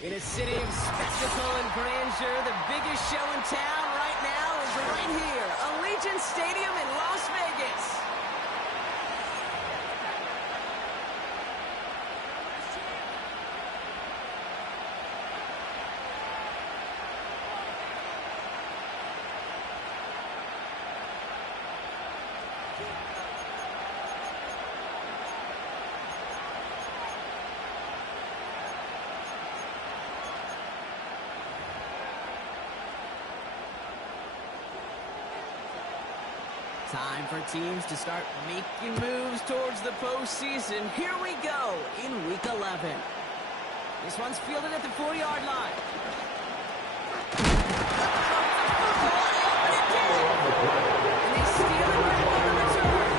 In a city of spectacle and grandeur, the biggest show in town right now is right here, Allegiant Stadium in Las Vegas. Time for teams to start making moves towards the postseason. Here we go in Week 11. This one's fielded at the 4-yard line. And they steal it back on the return.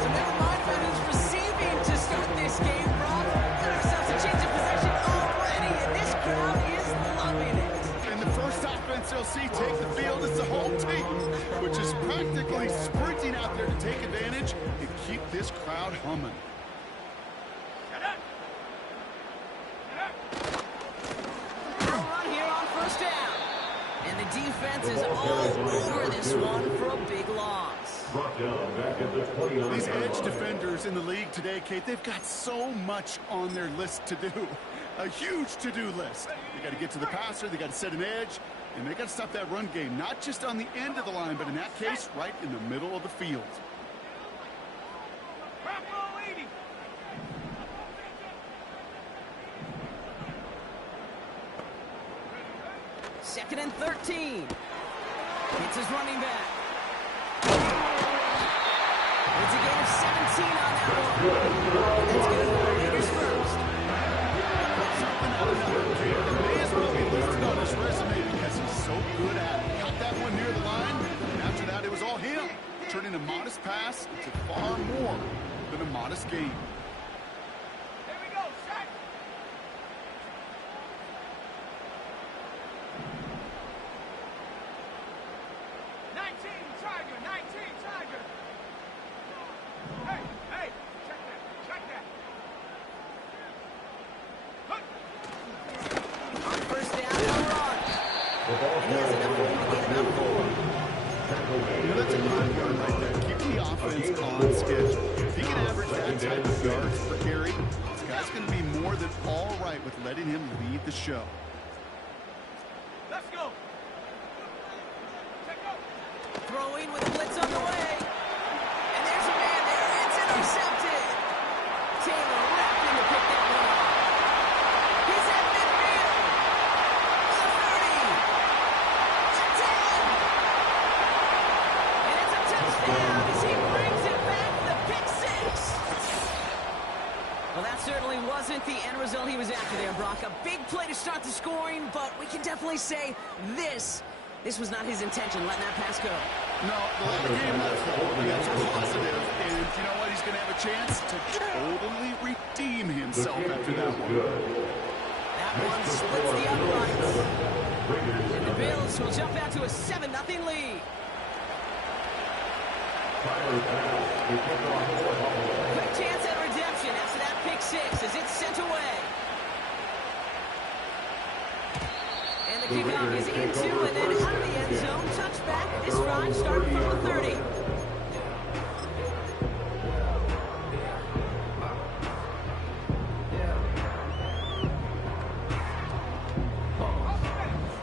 So never mind for who's receiving to start this game, Brock. Got ourselves a change of possession already, and this crowd is loving it. And the first offense they'll see take the field is the home team, which is practically sprinting out there to take advantage and keep this crowd humming. Run here on first down. And the defense is all over this one for a big loss. These edge defenders in the league today, Kate, they've got so much on their list to do. A huge to-do list. They got to get to the passer, they got to set an edge, and they got to stop that run game, not just on the end of the line, but in that case, right in the middle of the field. Second and 13. It's his running back. It's a gain of 17 on that one. That's good for the Raiders first. Something out of another, Kate. It may as well be listed on his resume because he's so good at it. Got that one near the line, and after that, it was all him. Turning a modest pass to far more than a modest gain. That's a good word right there. Keep the offense on schedule. If he can average that type of yards per carry, this guy's going to be more than all right with letting him lead the show. Let's go. Throwing with a blitz on the way. And there's a man there. It's intercepted. Taylor wrapping to pick that one off. He's at midfield. The 30. The 10. And it's a touchdown as he brings it back, the pick six. Well, that certainly wasn't the end result he was after there, Brock. A big play to start the scoring, but we can definitely say this was not his intention, letting that pass go. No, the game left home. That's positive. And you know what? He's going to have a chance to totally redeem himself after that one. That one splits the uprights. And the Bills will jump out to a 7-0 lead. Quick chance at redemption after that pick six as it's sent away. And the kickoff is into and then out of the end zone. Touchback. This drive starting from the 30.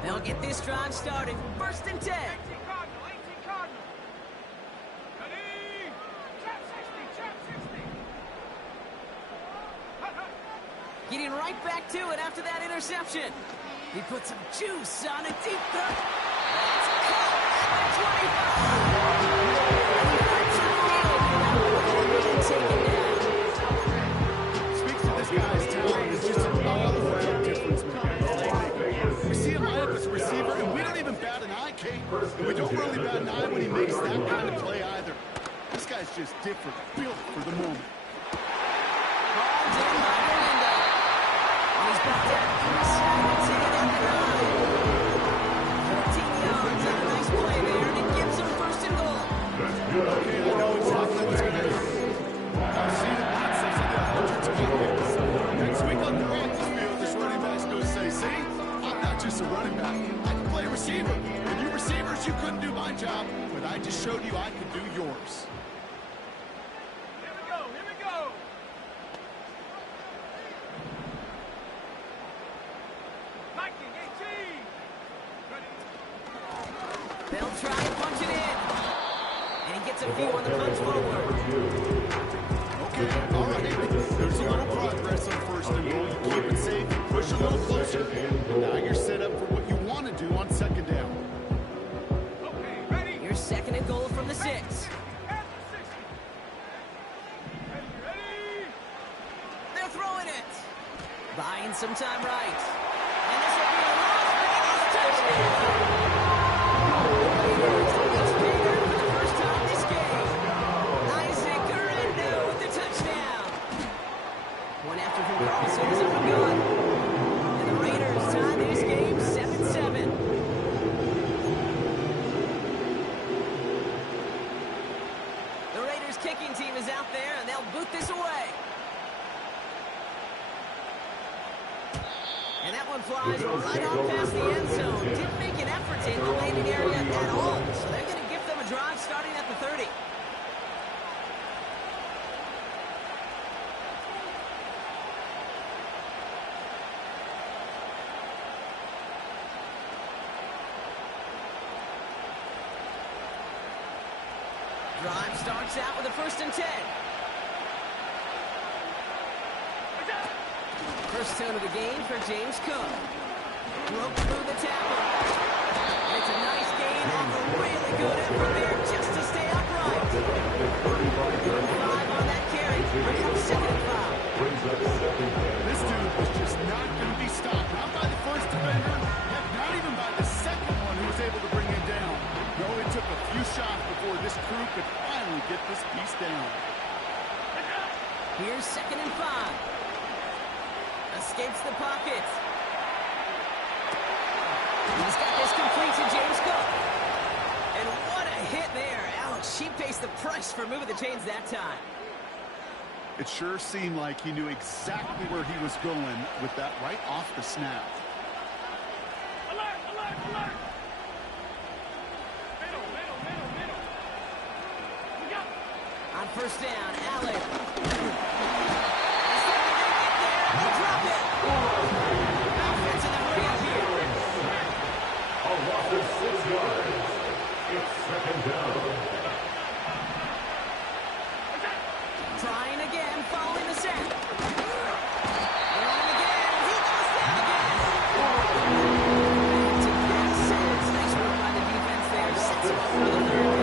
They'll get this drive started. First and 10. 18 Cardinal. Ready? Trap 60. Getting right back to it after that interception. He put some juice on a deep throw. That's caught at the 25. Speaks to this guy's talent. It's just an all-around difference maker. We see him line up as a receiver, and we don't even bat an eye, Kate. And we don't really bat an eye when he makes that kind of play either. This guy's just different, built for the moment. Ball down by Orlando. He's brought down inside the 10 at the 9. 14 yards on a nice play there, and it gives him first and goal. Okay, I know exactly what's going to happen. I've seen it once. I've seen it hundreds of times. Next week on the practice field, this running back's going to say, you couldn't do my job, but I just showed you I could do yours. Here we go, here we go. Viking 18. Ready. They'll try and punch it in. And he gets a few on the punch forward. Okay, all right. There's a little progress on first and goal. You keep it safe, push a little closer. Now you're set up for what you want to do on second down. Okay, ready. Here's second and goal from the 6. And the 60. Ready. They're throwing it. Buying some time right. And this will be a lost Vegas touchdown. Raiders reach pay dirt for the first time this game. Isaac Guerrero with the touchdown. One after from Carlson is up and good. And the Raiders tie this game 7-7. The Raiders kicking team is out there, and they'll boot this away. And that one flies right on past the end zone. Didn't make an effort to hit the landing area at all. So they're going to give them a drive starting at the 30. Drive starts out with a 1st and 10. First down of the game for James Cook. Broke through the tackle. And it's a nice gain off a really good effort there just to stay upright. 5 on that carry. Bring up 2nd and 5. This dude was just not going to be stopped. Not by the first defender, heck, not even by the second one who was able to bring him down. No, it took a few shots before this crew could finally get this piece down. Here's 2nd and 5. Escapes the pocket. He's got this complete to James Cook. And what a hit there. Alex, she pays the price for moving the chains that time. It sure seemed like he knew exactly where he was going with that right off the snap. Alert, alert, alert. Middle, middle, middle, middle. We got it. On first down, Allen. They'll drop it. Offense in the hurry up here. A loss of 6 yards. It's 2nd down. Trying again, following the set. Running again. He goes down again. Back to pass. Nice work by the defense there. Sets him up for the 3rd down.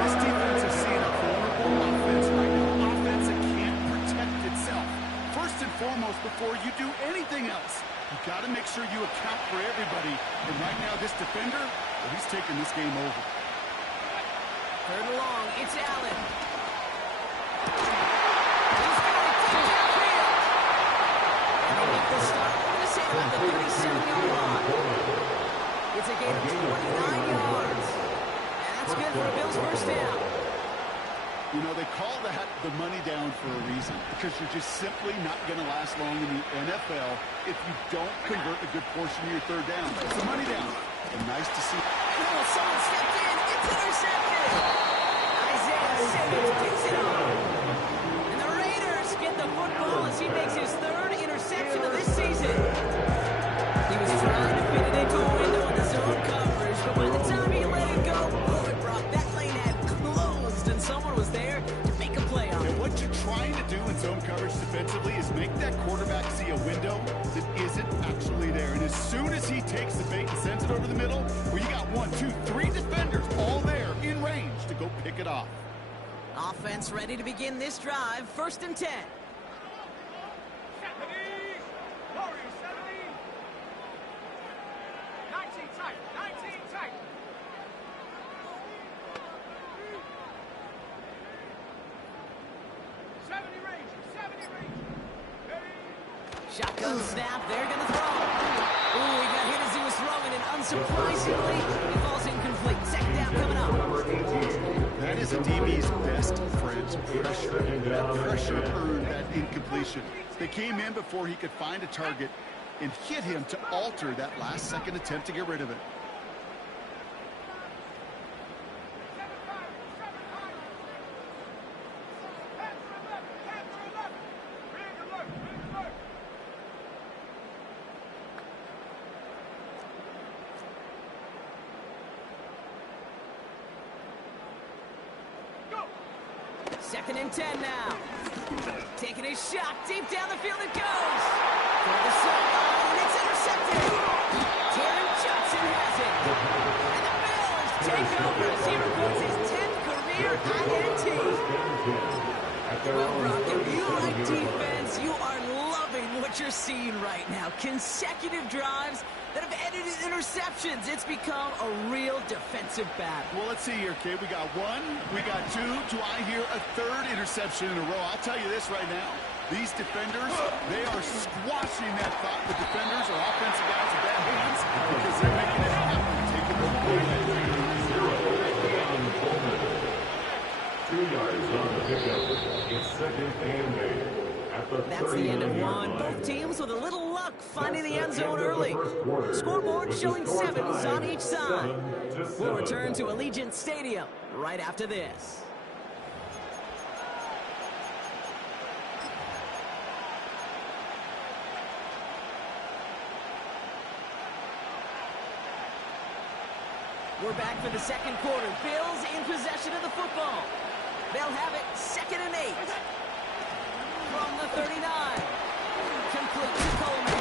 This defense is seeing a vulnerable offense right now. Offense that can't protect itself. First and foremost, before you do anything else, you got to make sure you account for everybody. And right now, this defender, well, he's taking this game over. 3rd and long. It's Allen. He's got it deep downfield. And they make the start. We're going to say about the 37-yard line. It's a gain of 29 yards. And that's good for a Bills first down. You know, they call that the money down for a reason, because you're just simply not going to last long in the NFL if you don't convert a good portion of your 3rd down. It's a money down. And nice to see. Oh, someone stepped in. It's intercepted. Isaiah Simmons picks it up. And the Raiders get the football as he makes his 3rd interception of this season. He was trying to fit it into a window in the zone coverage, but by the time he let it go, boy, Brock, that lane had closed, and someone was there to make a play on it. And what you're trying to do in zone coverage defensively is make that quarterback see a window that isn't actually there. And as soon as he takes the bait and sends it over the middle, well, you got 1, 2, 3 defenders all there in range to go pick it off. Offense ready to begin this drive. 1st and 10. 70. Warriors 70. 19 tight, 19 tight. Shotgun snap. They're going to throw. Ooh, he got hit as he was throwing, and unsurprisingly, he falls incomplete. 2nd down coming up. That is a DB's best friend's pressure. That pressure earned that incompletion. They came in before he could find a target and hit him to alter that last-second attempt to get rid of it. Second and 10 now. Taking a shot deep down the field it goes. For the sideline, and it's intercepted. Taron Johnson has it. And the Bills take over as he records his 10th career INT. Well, Brock, if you like defense, you are loving what you're seeing right now. Consecutive drives that have ended in interceptions. It's become a real defensive battle. Well, let's see here, kid. We got one, we got two. Do I hear a third interception in a row? I'll tell you this right now. These defenders, they are squashing that thought. The defenders are offensive guys with bad hands because they're making it happen. Taking the ball. 2 yards on the pickup. It's second and 8 at the That's the end of one. Both teams with a little luck finding the end zone early. Scoreboard showing 7s on each side. We'll return to Allegiant Stadium right after this. We're back for the second quarter. Bills in possession of the football. They'll have it second and 8. From the 39. Complete to Coleman.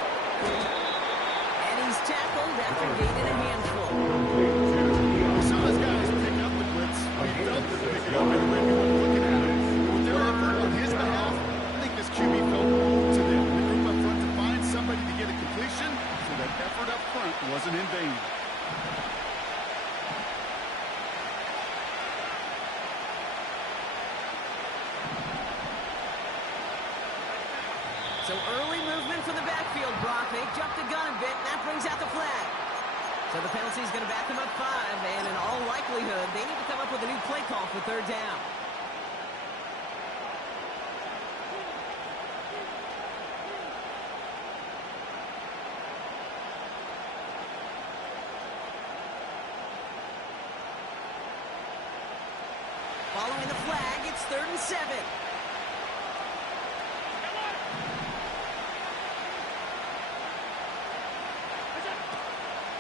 And he's tackled after gaining a handful. We saw those guys pick up the blitz. We felt them pick it up anyway. We weren't looking at it. With their effort on his behalf, I think this QB felt owed to them. The group up front to find somebody to get a completion, so that effort up front wasn't in vain. So early movement from the backfield, Brock. They jumped the gun a bit, and that brings out the flag. So the penalty is going to back them up 5, and in all likelihood, they need to come up with a new play call for third down. Following the flag, it's 3rd and 7.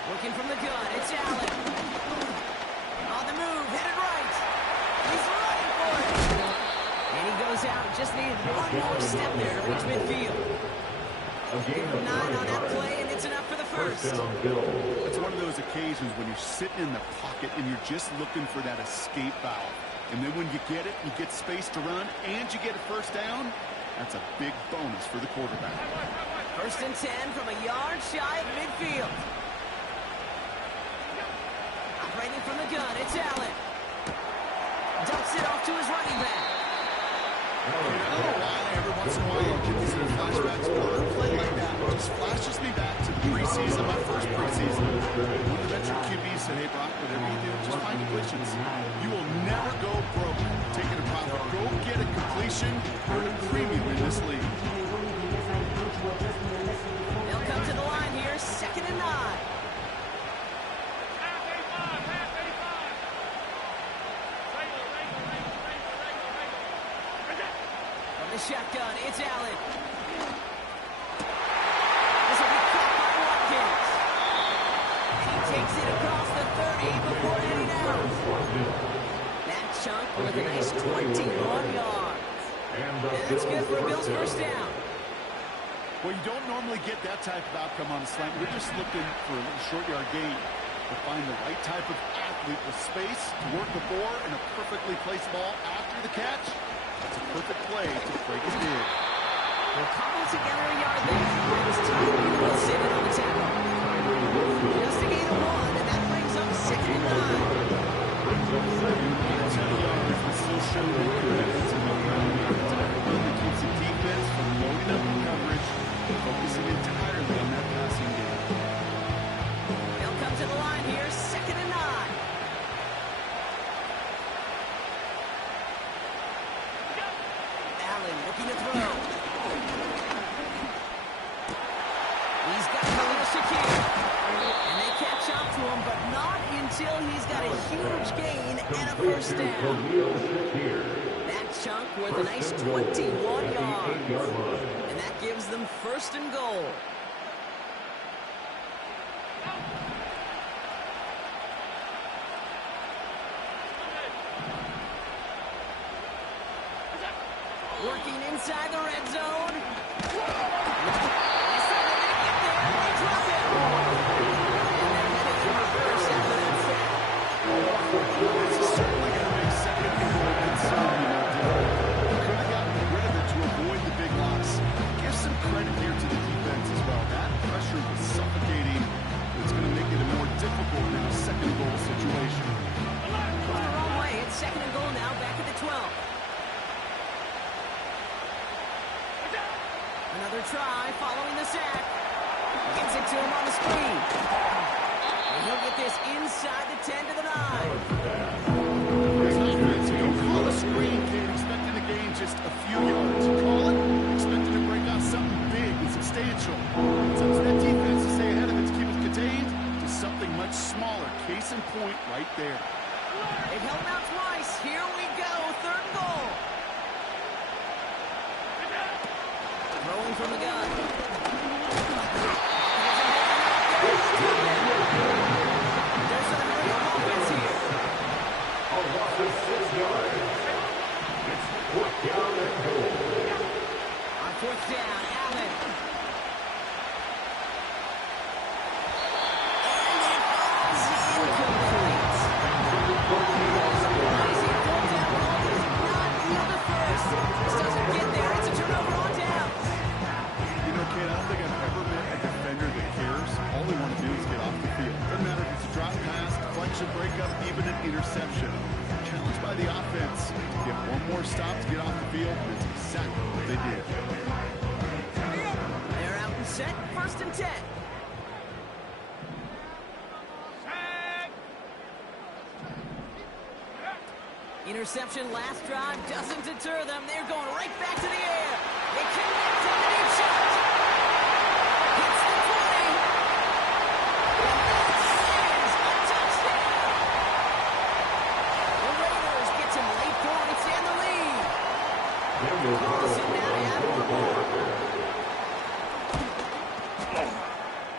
Looking from the gun, it's Allen. On the move, headed right. He's running for it. And he goes out, just needed one more step there to reach midfield. Give him 9 on that play, and it's enough for the first. It's one of those occasions when you're sitting in the pocket and you're just looking for that escape valve. And then when you get it, you get space to run, and you get a first down, that's a big bonus for the quarterback. 1st and 10 from a yard shy of midfield. Operating from the gun, it's Allen. Dumps it off to his running back. I don't know why every once in a while I'll get these little flashbacks, but a play like that just flashes me back to the preseason, my first preseason. When the veteran QB said, hey, Brock, whatever you do, just find completions. You will never go broke taking a profit. Go get a completion. Earn a premium in this league. They'll come to the line here, 2nd and 9. Shotgun, it's Allen. This will be caught by Watkins. And he takes it across the 30 before heading out. That chunk with a nice 21 yards. And that's good for a Bills first down. Well, you don't normally get that type of outcome on a slant. We're just looking for a little short yard gain. To find the right type of athlete with space to work before and a perfectly placed ball after the catch. That's a perfect play to break his bid. We'll cobble together a yard there. It's Tyree Wilson in on the tackle. Just a gain of 1, and that brings up 2nd and 9. 10 yards will still show the commitment to the ground. That keeps the defense from loading up in coverage and focusing entirely on that passing game. They'll come to the line here, 2nd and 9. Looking to throw. He's got Khalil Shakir. And they catch up to him, but not until he's got a huge gain and a first down. That chunk worth a nice 21 yards. And that gives them 1st and goal. Working inside the red zone. They said they're gonna get there, and they drop it. And they're headed in reverse after that sack. This is certainly going to make second and goal considerably more difficult. Could have gotten rid of it to avoid the big loss. Give some credit here to the defense as well. That pressure was suffocating. It's going to make it a more difficult in a second goal situation. Going the wrong way. It's second and goal now, back at the 12. Another try following the sack. Gets it to him on the screen. And he'll get this inside the 10 to the 9. As an offense, you don't call a screen, kid, expecting to gain just a few yards. You call it, expecting to break out something big and substantial. It's up to that defense to stay ahead of it, to keep it contained to something much smaller. Case in point right there. They've held him out twice. Here we go. Third and goal. Throwing from the gun. There's an American offense here. A loss of 6 yards. It's fourth down and goal. On fourth down, Allen. And it falls incomplete. Rising fourth down ball does not yield the first. This doesn't get there. It's a turnover on down. You know, kid, I don't think I've ever met a defender that cares. All they want to do is get off the field. Doesn't matter if it's a drop pass, deflection, breakup, even an interception. Challenged by the offense to get one more stop to get off the field. That's exactly what they did. They're out and set. First and 10. Interception last drive doesn't deter them. They're going right back to the air. They connect to the deep shot. Hits the 20. And this is a touchdown. The Raiders get some late points and the lead. Wilson now to add one more.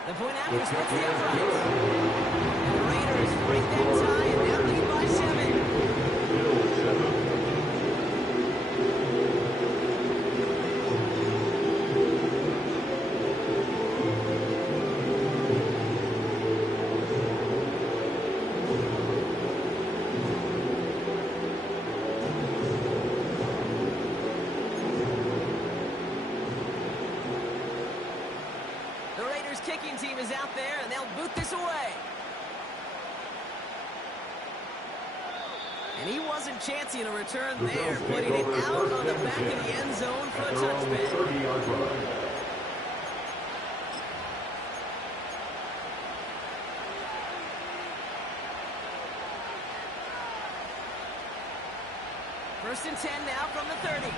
The point after splits the uprights. And the Raiders break that tie and now lead by 7. The Raiders kicking team is out there, and they'll boot this away. And he wasn't chancing a return there, putting it out on the back of the end zone for a touchback. 30-yard run. First and 10 now from the 30.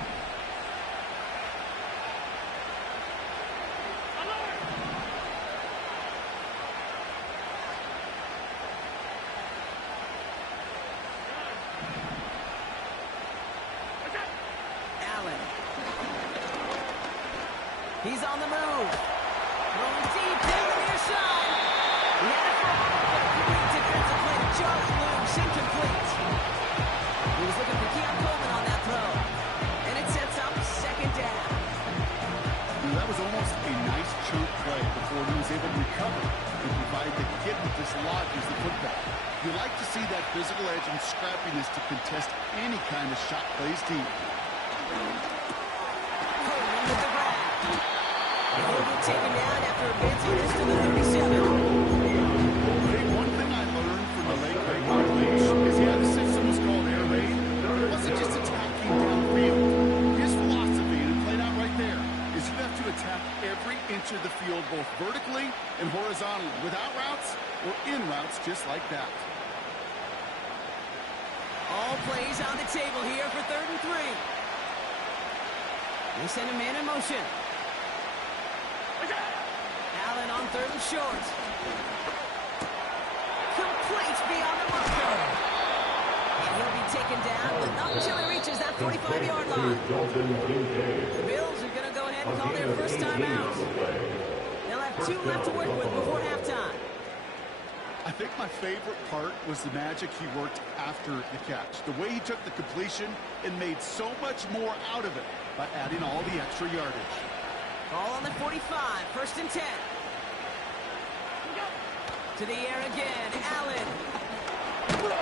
He's on the move. Throwing deep to the near side. He had it for a moment, but a great defensive play to Charlie Lewis, incomplete. He was looking for Keon Coleman on that throw. And it sets up second down. That was almost a nice chunk play before he was able to recover and provide the kid that dislodges the football. You like to see that physical edge and scrappiness to contest any kind of shot plays deep. Coleman with the grab. And he'll be taken down after advancing this to the 37. Hey, one thing I learned from the late great Mark Leach is he had a system was called air raid. It wasn't just attacking downfield. His philosophy, and it played out right there, is you have to attack every inch of the field, both vertically and horizontally, without routes or in routes just like that. All plays on the table here for 3rd and 3. They send a man in motion. Allen on 3rd and short. Complete beyond the marker. And he'll be taken down, but not until he reaches that 45-yard line. The Bills are going to go ahead and call their first time out. They'll have 2 left to work with before halftime. I think my favorite part was the magic he worked after the catch. The way he took the completion and made so much more out of it by adding all the extra yardage. Ball on the 45, 1st and 10. To the air again, Allen. They're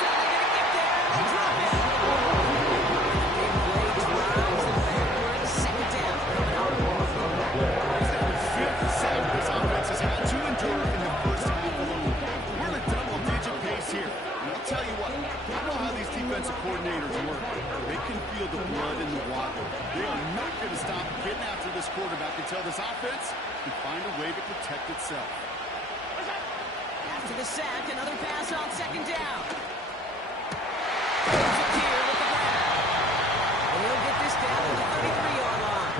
certainly going to get there, and they'll drop it. Big play drives them backwards, 2nd down. This offense has had to endure in the first half alone. We're in a double-digit pace here. And I'll tell you what, I know how these defensive coordinators work. They can feel the blood in the water. They are not going to stop getting after this quarterback until this offense can find a way to protect itself. After the sack, another pass on 2nd down. There's a tier with the grab. And he'll get this down to the 33-yard line.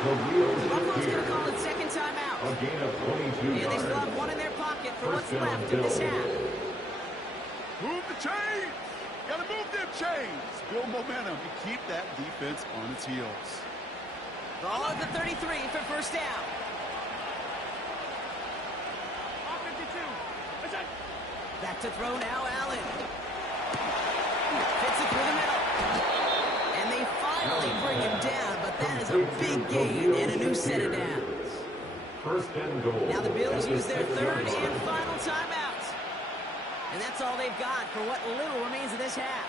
Buffalo's going to call it 2nd timeout. A gain of 22 And they still have one in their pocket for what's left of this half. Move the chains! Gotta move them chains! Build momentum and keep that defense on its heels. Ball at the 33 for 1st down. Back to throw now, Allen. Fits it through the middle. And they finally bring him down, but that is a big gain and a new set of downs. 1st and goal. Now the Bills use their 3rd and final timeout. And that's all they've got for what little remains of this half.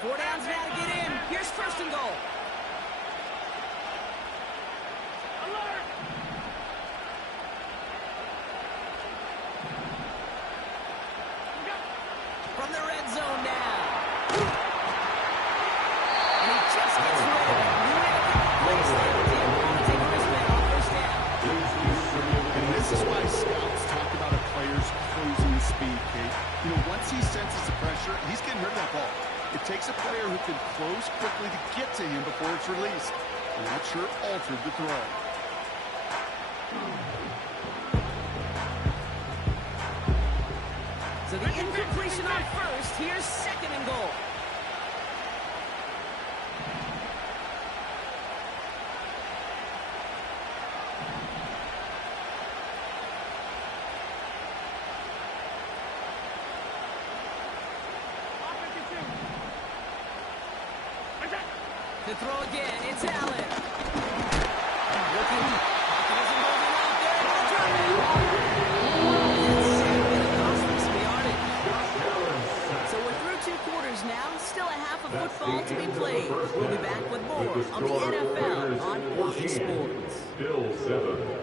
Four downs now to get in. Here's 1st and goal. Alert! From the red zone now. And he just gets rid of it. Place there with the able to take a risk bet on 1st down. And this is why scouts talk about a player's closing speed, Kate. You know, once he senses the pressure, he's getting rid of that ball. It takes a player who can close quickly to get to him before it's released. And that sure altered the throw. So the incompletion on 1st. Here's 2nd and goal. To throw again, it's Allen. Looking. Optimism goes out there, and he'll drop it. That's going to cost them some yardage. So we're through 2 quarters now. Still a half of football to be played. We'll be back with more on the NFL on EA Sports. Bill 7.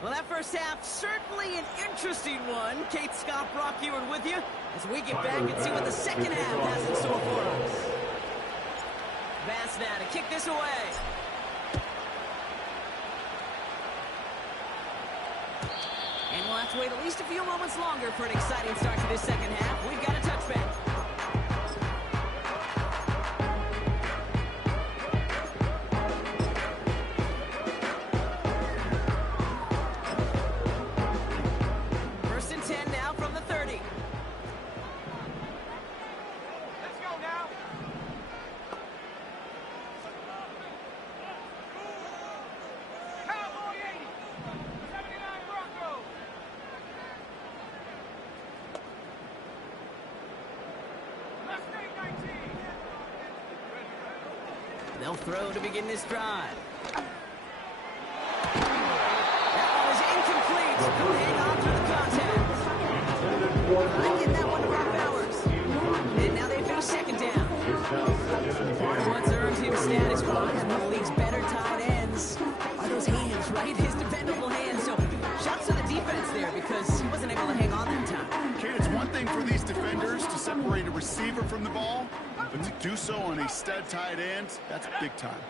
Well, that first half, certainly an interesting one. Kate, Scott, Brock Ewart with you as we get back and see what the second half has in store for us. Bass now to kick this away. And we'll have to wait at least a few moments longer for an exciting start to this second half. We've got a touchback. They'll throw to begin this drive. That one is incomplete. They'll hang on through the contact. I get that one to Brock Bowers. And now they face 2nd down. Part of what's earned him status was one of the league's better tight ends are those hands, right? His dependable hands. So shouts to the defense there because he wasn't able to hang on that time. Okay, it's one thing for these defenders to separate a receiver from the ball, but to do so on a stud tight end, that's big time.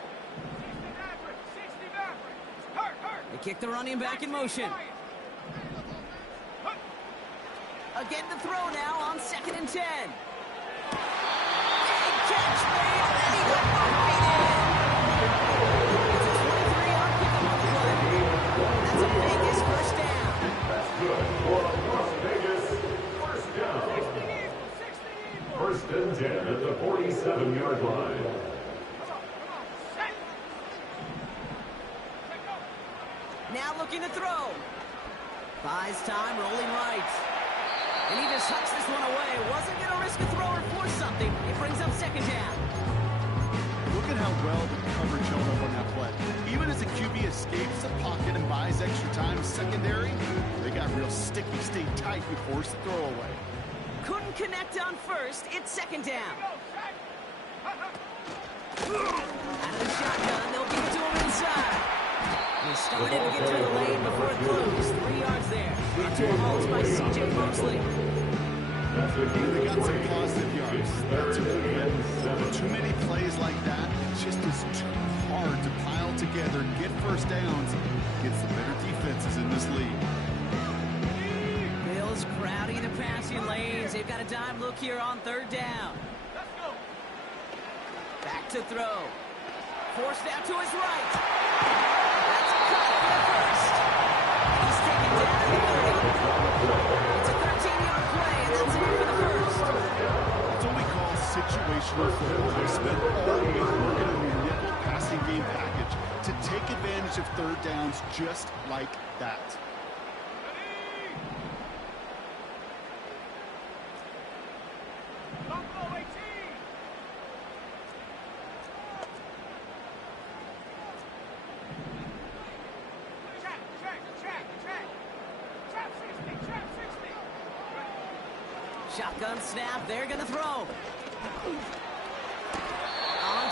They kick the running back in motion. Again to throw now on 2nd and 10. Big catch made, and he got right in. It's a 23-yard pickup on the play. That's a Vegas first down. That's good for a Las Vegas first down. 1st and 10 at the 47-yard line. Now looking to throw. Buys time, rolling right. And he just hucks this one away. Wasn't going to risk a throw or force something. It brings up 2nd down. Look at how well the coverage held up on that play. Even as the QB escapes the pocket and buys extra time secondary, they got real sticky, stayed tight and forced the throw away. Couldn't connect on 1st. It's 2nd down. Out of the shotgun, they'll give it to him inside. He started to get through the lane before it closed. 3 yards there. Brought to a halt by C.J. Mosley. They got some positive yards. That's a good hit. But too many plays like that, it just is too hard to pile together, get first downs against the better defenses in this league. Bills crowding the passing lanes. They've got a dime look here on 3rd down. Back to throw. Forced out to his right. That's a cut for the first. And he's taken down at the 30. It's a 13-yard play, and that's it for the first. That's what we call situational football. They spend all week working on the nickel passing game package to take advantage of 3rd downs just like that. Shotgun snap, they're going to throw. On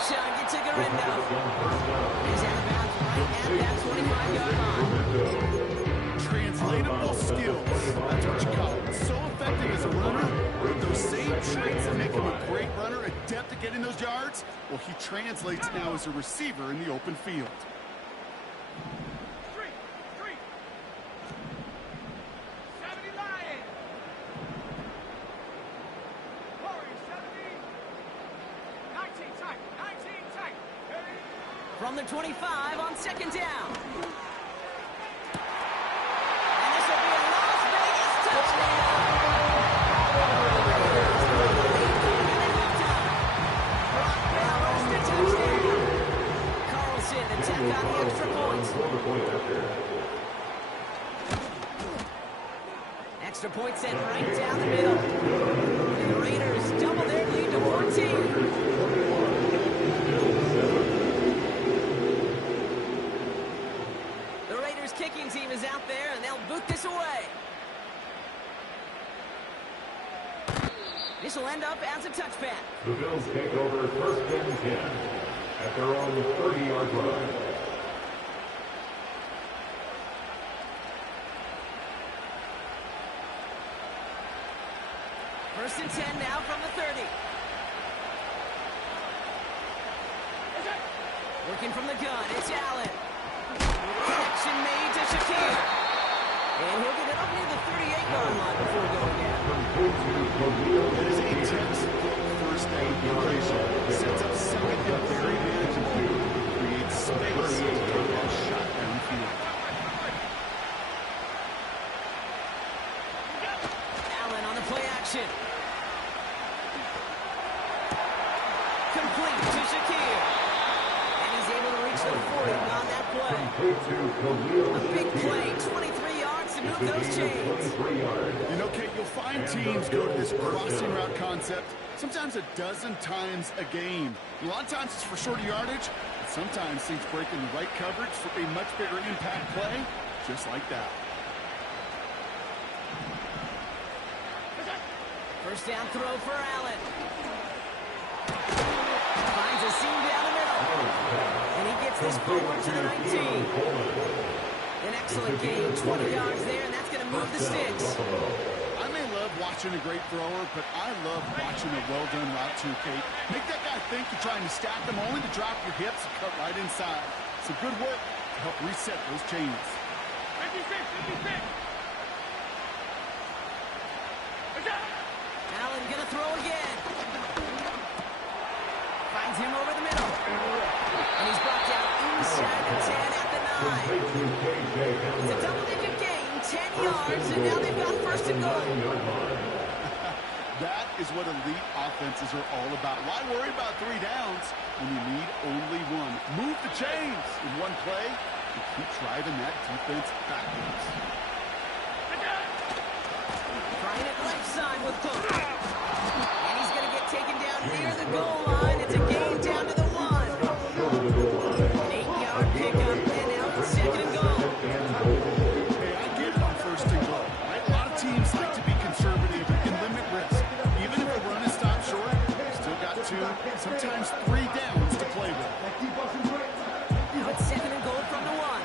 target to Garindo. He's out of bounds right at that 25-yard line. Translatable skills. That's what you call it. So effective as a runner, but those same traits that make him a great runner, adept at getting those yards, well, he translates now as a receiver in the open field. From the 25 on 2nd down. And this will be a Las Vegas touchdown. Brock Bowers to touchdown. Carlson to tack on the extra point. Extra point sent right down the middle. And the Raiders double their lead to 14. Kicking team is out there, and they'll boot this away. This will end up as a touchback. The Bills take over 1st and 10 at their own 30-yard line. First and 10 now from the 30. Working from the gun, it's Allen. Connection made to Shakir. And he'll get it up near the 38-yard line before going down. That is a tense first down operation. Sets up 2nd and very manageable. Creates space to take that shot downfield. Allen on the play action. Complete to Shakir. And he's able to reach the 40 on that play. A big play, 23 yards to move those chains. You know, Kate, you'll find teams go to this crossing route concept sometimes a dozen times a game. A lot of times it's for shorter yardage, but sometimes things break in the right coverage for a much bigger impact play, just like that. First down throw for Allen. Finds a seam down the middle. And he gets this forward to the 19. An excellent gain, 20 yards there, and that's going to move the sticks. I may love watching a great thrower, but I love watching a well-done route too, Kate. Make that guy think you're trying to stack them, only to drop your hips and cut right inside. Some good work to help reset those chains. 56, 56. Allen gonna throw again. Finds him over the middle. And he's brought down inside the 10 at the 9. It's a double-digit gain, 10 yards, and now they've got first and goal. That is what elite offenses are all about. Why worry about 3 downs when you need only 1? Move the chains in one play and keep driving that defense backwards. Trying it left side with Cook. And he's going to get taken down near the goal line. It's a gain down to the 1. An 8-yard pickup, and now it's second and goal. Hey, I get it on first and goal. Right? A lot of teams like to be conservative and limit risk. Even if a run is stopped short, you still got 2, sometimes 3 downs to play with. Now it's second and goal from the 1.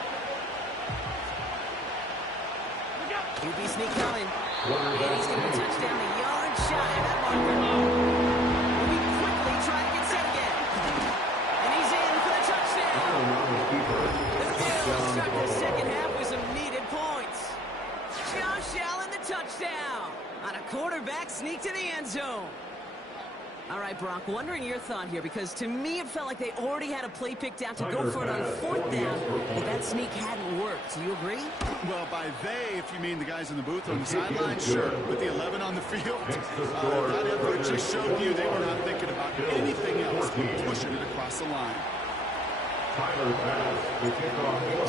QB sneak coming. And he's going to be touchdown a yard shy of that marker. He'll be quickly trying to get set again. And he's in for the touchdown. The Bills start the second half with some needed points. Josh Allen, the touchdown. On a quarterback sneak to the end zone. All right, Brock, wondering your thought here, because to me it felt like they already had a play picked out to go for it on 4th down, but that sneak hadn't worked. Do you agree? Well, by they, if you mean the guys in the booth on the sideline, sure. With the 11 on the field, that effort just showed you they were not thinking about anything else but pushing it across the line.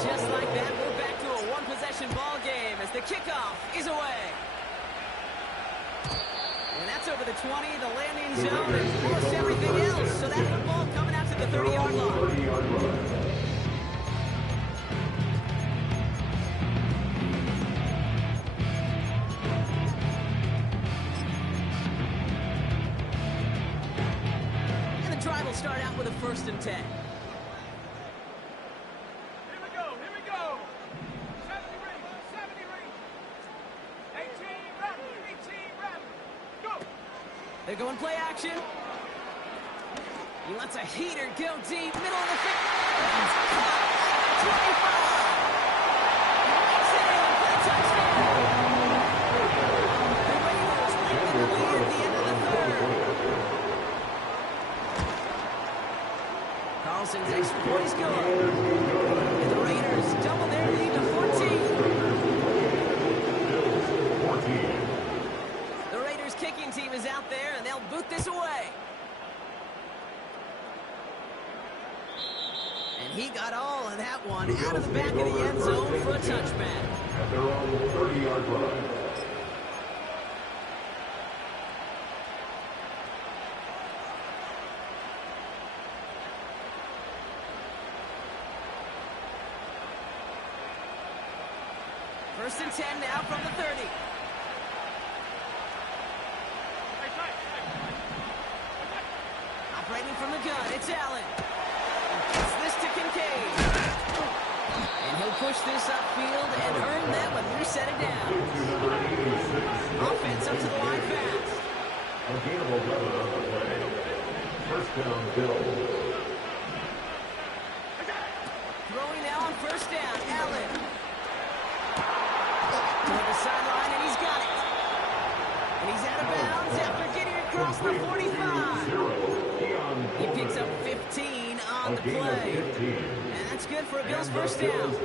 Just like that, we're back to a one-possession ball game as the kickoff is away. And that's over the 20, the landing zone, and almost everything else. So that football coming out to the 30-yard line. And the drive will start out with a 1st and 10. Here we go. 70 rings. 18 rattle. Go. They're going play action. He lets a heater go deep, middle of the field. 25. He makes it in for the touchdown. The Raiders taking the lead at the end of the 3rd. Carlson's extra point is good. And the Raiders double their lead to 14. The Raiders kicking team is out there, and they'll boot this away. And he got all of that one out of the back of the end zone for a touchback. At their own 30-yard line. First and 10 now from the 30. Operating from the gun, it's Allen. Gets this to Kincaid. And he'll push this upfield and earn that when we set it down. Offense up to the line fast. A gain of 11 on the play. First down, Bills. Throwing now on first down, Allen. Toward the sideline, and he's got it. And he's out of bounds after getting across the 45. He picks up 15 on the play. And that's good for a Bills first down.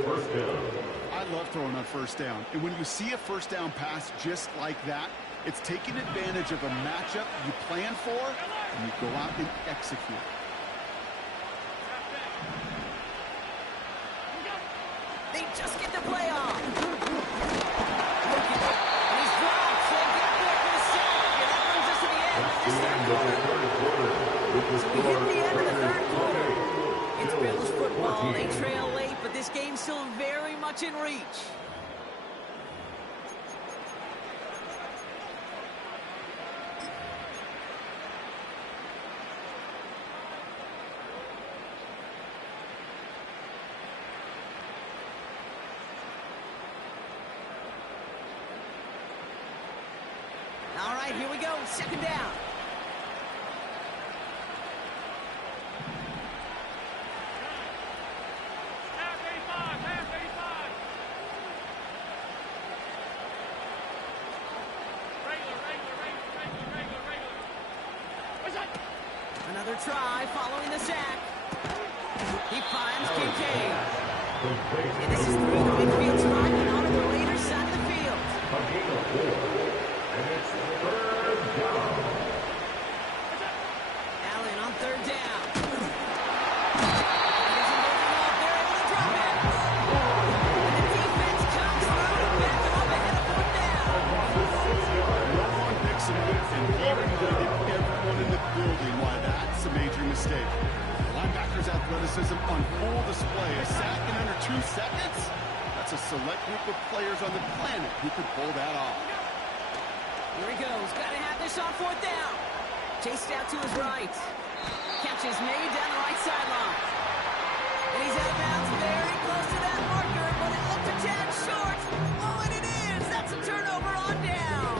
I love throwing on first down. And when you see a first down pass just like that, it's taking advantage of a matchup you plan for, and you go out and execute. They just get the play off. And he's dropped, so they get there for the sack. And that brings us to the end of this 3rd quarter. So we hit the end of the 3rd quarter. It's Bills football. They trail late, but this game's still very much in reach. All right, here we go. Second down. Regular. Another try following the sack. He finds Kincaid. And this is through the midfield line and onto the Raiders' side of the field. A gain of 4. And it's third down. Allen on third down. Raiders are moving up. They're able to drop it. And the defense comes through to back them up ahead of fourth down. Ron picks him up, and he reminded everyone in the building why that's a major mistake. Linebackers' athleticism on full display. A sack in under 2 seconds? That's a select group of players on the planet who could pull that off. Here he goes. Got to have this on fourth down. Chased out to his right. Catch is made down the right sideline. And he's out of bounds very close to that marker, but it looked a tad short. Oh, and it is. That's a turnover on down.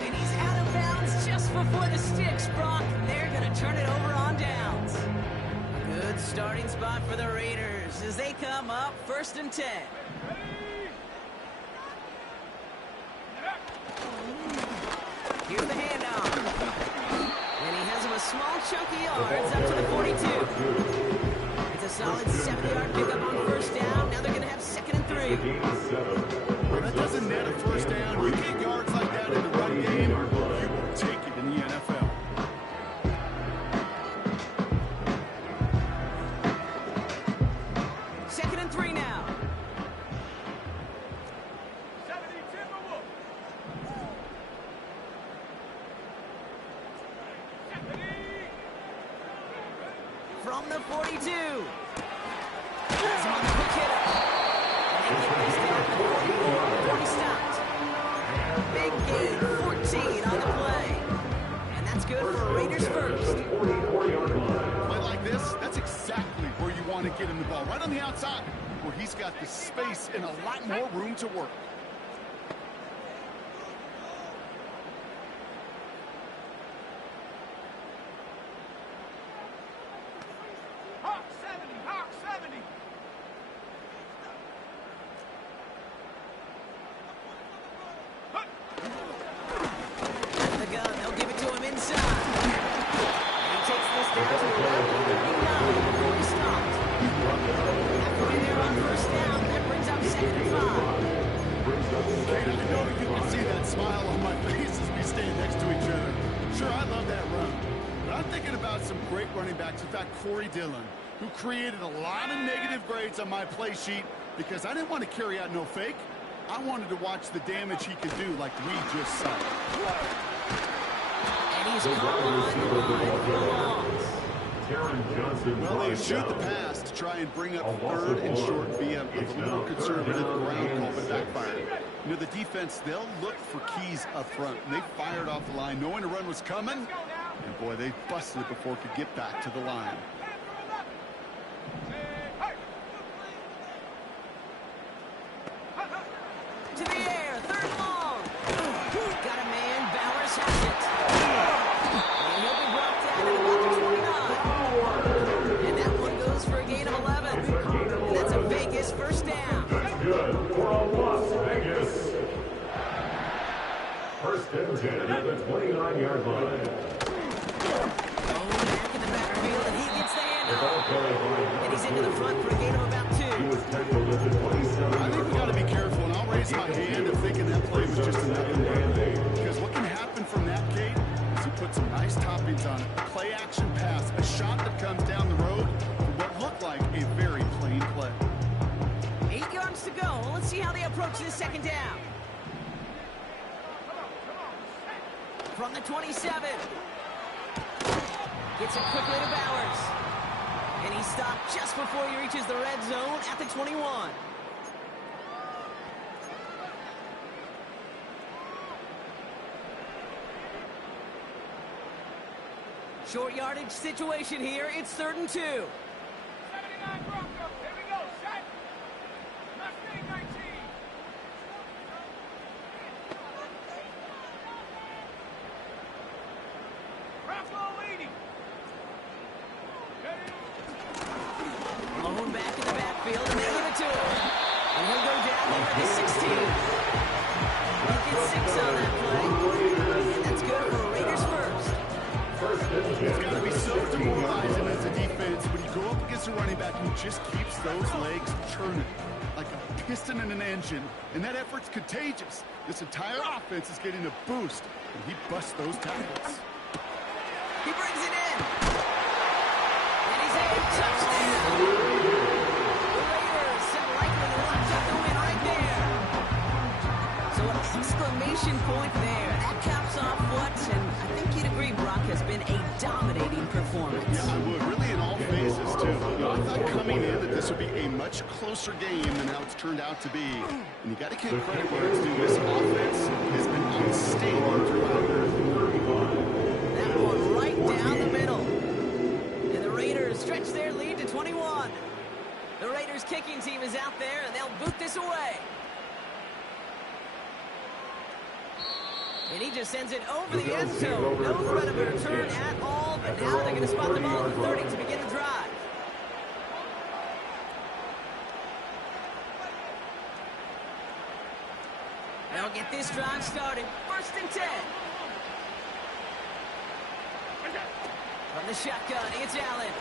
And he's out of bounds just before the sticks, Brock. They're going to turn it over on downs. Good starting spot for the Raiders as they come up 1st and 10. Here's the handoff. And he has him a small chunk of yards up to the 42. It's a solid 70-yard pickup on first down. Now they're going to have 2nd and 3. Well, that doesn't net a first down. You get yards like that in the run game, you will take it in the NFL. Second and 3 now. 70 Timberwolves. From the 42. Has him on the quick hitter. And they get this down to 44 before he stopped. Big gain, 14 on the play. And that's good for Raiders first. 44-yard line. Play like this, that's exactly where you want to get him the ball. Right on the outside, where he's got the space and a lot more room to work. Hawk 70. Hawk 70. The gun, they'll give it to him inside. And he takes this down to about 39 before he stopped. Halfway there on first down, that brings up 2nd and 5. Kate, I know you can see that smile on my face as we stand next to each other. Sure, I love that run. But I'm thinking about some great running backs. In fact, Corey Dillon, who created a lot of negative grades on my play sheet because I didn't want to carry out no fake. I wanted to watch the damage he could do like we just saw. And he's caught on the line for a loss. Taron Johnson. Well, they shoot the pass to try and bring up 3rd and short via a more conservative ground call, but backfired. You know, the defense, they'll look for keys up front. And they fired off the line knowing a run was coming. And boy, they busted it before it could get back to the line. To the air, 3rd and long. Got a man, Bowers has it. And he'll be brought down at about the 29. And that one goes for a gain of 11. And that's a Vegas first down. Good for a Las Vegas. 1st and 10 at the 29-yard line. Oh, back in the backfield, and he gets the handoff. And he's into the front for a gain of about 2. He was tackled at the 27. I think we got to be careful, and I'll raise my hand if thinking that play was just enough in there. Because what can happen from that, Kate, is he put some nice toppings on it. A play-action pass, a shot that comes down the road for what looked like a very plain play. 8 yards to go. Let's see how they approach this 2nd down. From the 27. Gets it quickly to Bowers. And he stopped just before he reaches the red zone at the 21. Short yardage situation here. It's 3rd and 2. 79 Broncos. Here we go. Set. Mustang 19. Bronco leading. Malone back in the backfield, and they give it to him. And he'll go down here at the 16. He'll get 6 on that play. And that's good for Raiders first. 1st and those legs churning like a piston in an engine, and that effort's contagious. This entire offense is getting a boost, and he busts those tackles. He brings it in. And he's a touchdown. The Raiders have likely locked up the win right there. So an exclamation point there. That caps off what, and I think you'd agree, Brock, has been a dominating performance. Yeah, I would. Really in all phases, too. You know, I thought coming in that this would be a much closer game than how it's turned out to be. And you got to give credit where it's due. This offense has been outstanding throughout. That one right down the middle. And the Raiders stretch their lead to 21. The Raiders kicking team is out there, and they'll boot this away. And he just sends it over the end zone. No threat of a return at all, but now they're going to spot the ball at the 30 to begin the drive. They'll get this drive started. 1st and 10. From the shotgun, it's Allen.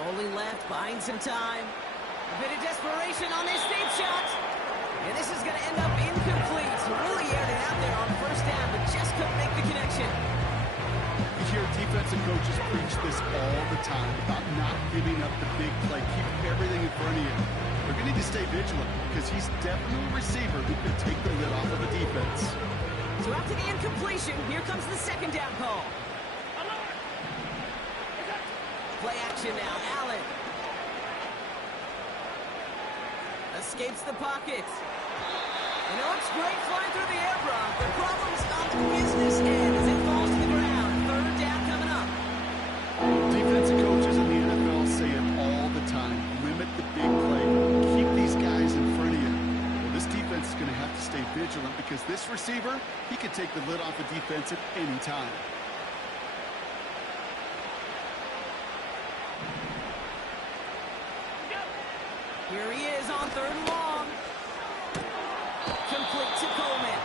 Rolling left, buying some time. A bit of desperation on this deep shot. And this is going to end up incomplete. Really aired it out there on 1st down, but just couldn't make the connection. You hear defensive coaches preach this all the time about not giving up the big play. Keep everything in front of you. They're going to need to stay vigilant because he's definitely a receiver who can take the lid off of the defense. So after the incompletion, here comes the 2nd down call. Play action now, Allen. Escapes the pocket. And it looks great flying through the air, Brock. The problem's on the business end as it falls to the ground. 3rd down coming up. Defensive coaches in the NFL say it all the time. Limit the big play. Keep these guys in front of you. Well, this defense is going to have to stay vigilant because this receiver, he can take the lid off a defense at any time. Here he is on 3rd and long. Complete to Coleman.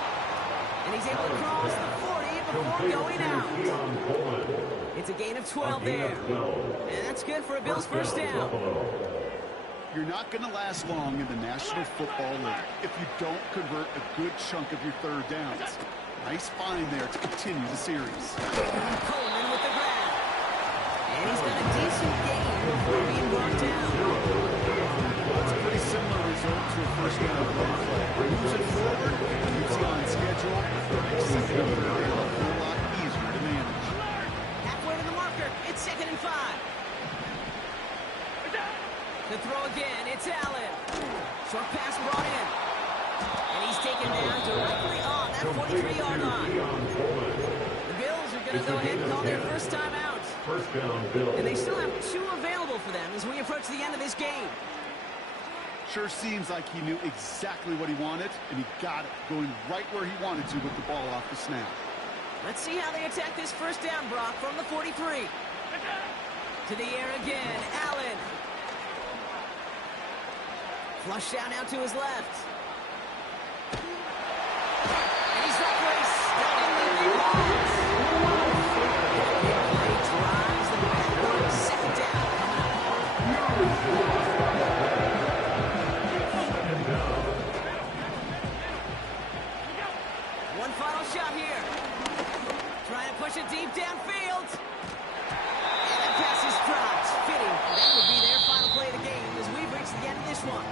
And he's able to cross the 40 before going out. It's a gain of 12 there. And that's good for a Bills 1st down. You're not going to last long in the National Football League if you don't convert a good chunk of your 3rd downs. Nice find there to continue the series. Coleman with the grab. And he's got a decent gain before being brought down. It's a pretty similar result to a 1st down play. Moves it forward, keeps you on schedule. Makes 2nd and 3rd a whole lot easier to manage. Halfway to the marker, it's 2nd and 5. The throw again, it's Allen. Short pass brought in. And he's taken down directly on that 43-yard line. The Bills are going to go ahead and call their 1st time out. 1st down, Bills. And they still have 2 available for them as we approach the end of this game. Sure seems like he knew exactly what he wanted, and he got it, going right where he wanted to with the ball off the snap. Let's see how they attack this 1st down, Brock, from the 43. To the air again, Allen. Flush down out to his left. And he's not race. Play drives them backward. 2nd down coming up. One final shot here. Trying to push it deep downfield. And that pass is dropped. Fitting. That would be their final play of the game as we've reached the end of this one.